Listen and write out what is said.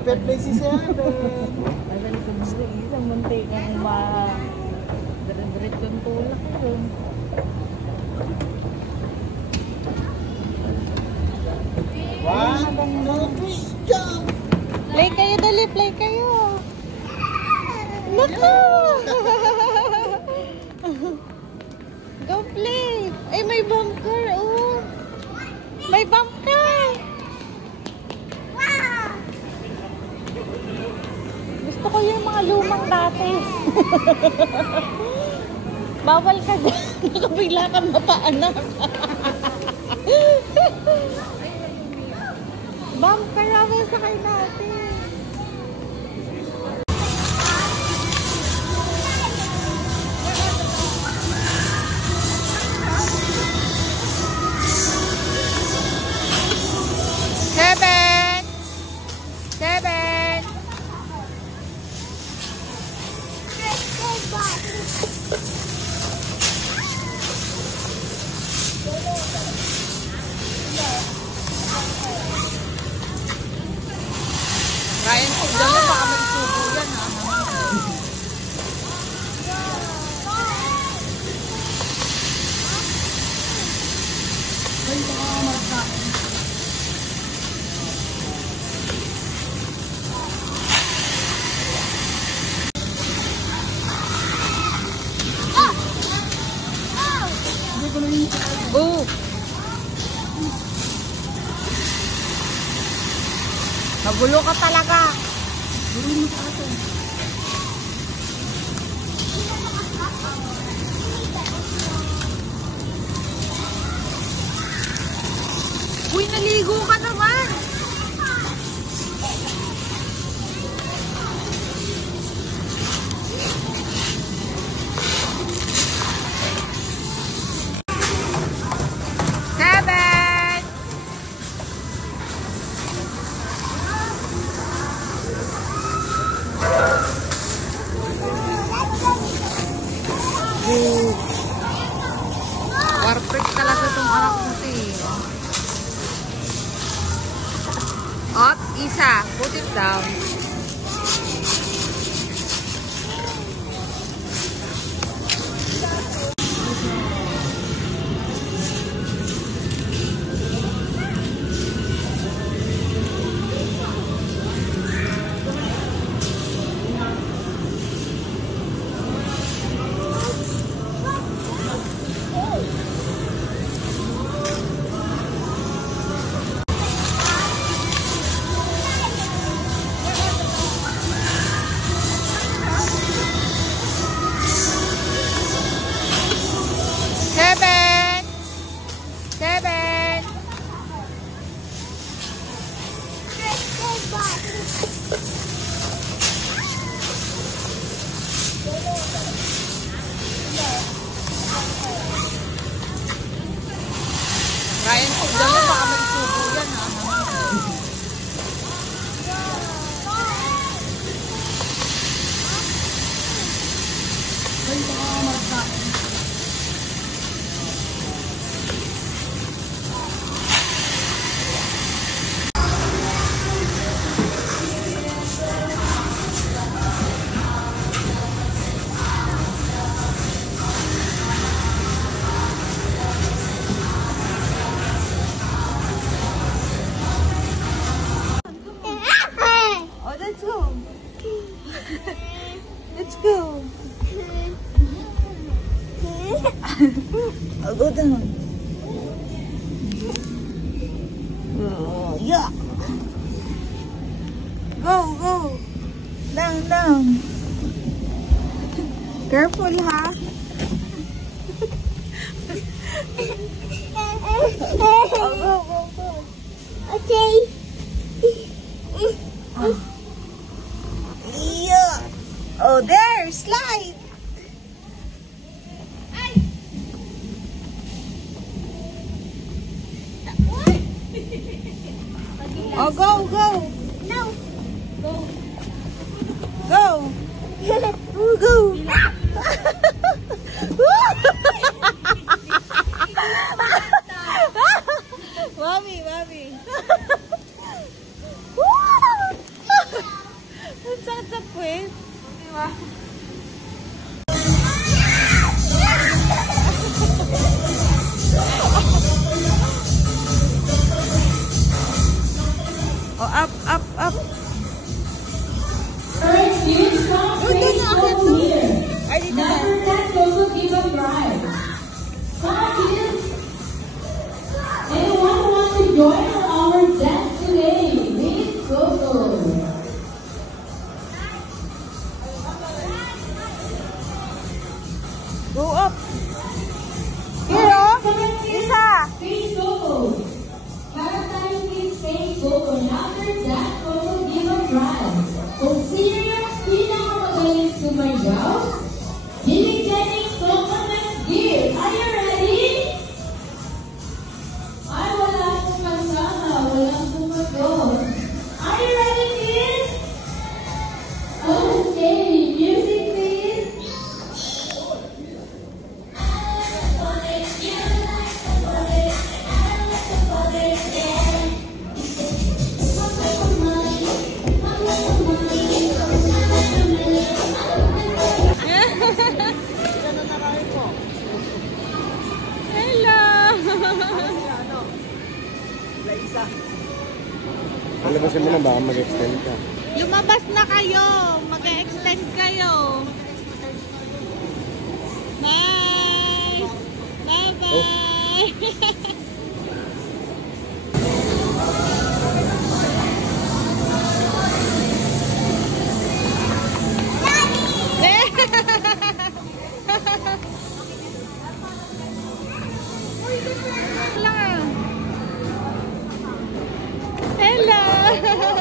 Nag-birthday si Seven. Alam ko gusto isang munti ng dire-diret yung tulak yun. One, two, three, jump! Play kayo, dali, play kayo. Naku! Go play! Ay, may bunker, oh! May bunker! Gusto ko yung mga lumang dati. Bawal ka dyan. Nakabigla kang mapaanak. Bunker namin sakay natin. Seven! Seven! Ryan, kung gano'n baka magsubo yan, ha? Ay, baka marasa. Oh! Nagulo ka talaga. Uy, naligo ka naman. Seven! Perfect talaga itong anak mo, Up, isa. Put it down. Seven! Seven! Ryan, kung gano'n baka magsubo yan, ha? Ay, baka marasa. Oh, let's go. Let's go. I'll go down. Oh, yeah. Go, go. Down, down. Careful, ha? Oh, go, go, go. Okay. Yeah. Oh, there. Slide. Oh, go, go. No. Go. Go. Oh, go. Mommy, mommy. join our dance today with Coco. Go up. Hero, isa. Face Coco. Para tayo with Face Coco. And after that, Coco, give a try. Kung sino yung pinakamagaling sumayaw, binigyan ni Coco ng gift. Are you ready? Ay, wala akong kasama. Walang sumagot. Are you ready, kids? Okay, music please. Hello. Alabasin mo na baka mag-extend ka. Lumabas na kayo. Mag-extend kayo. Bye. Bye-bye. Hello.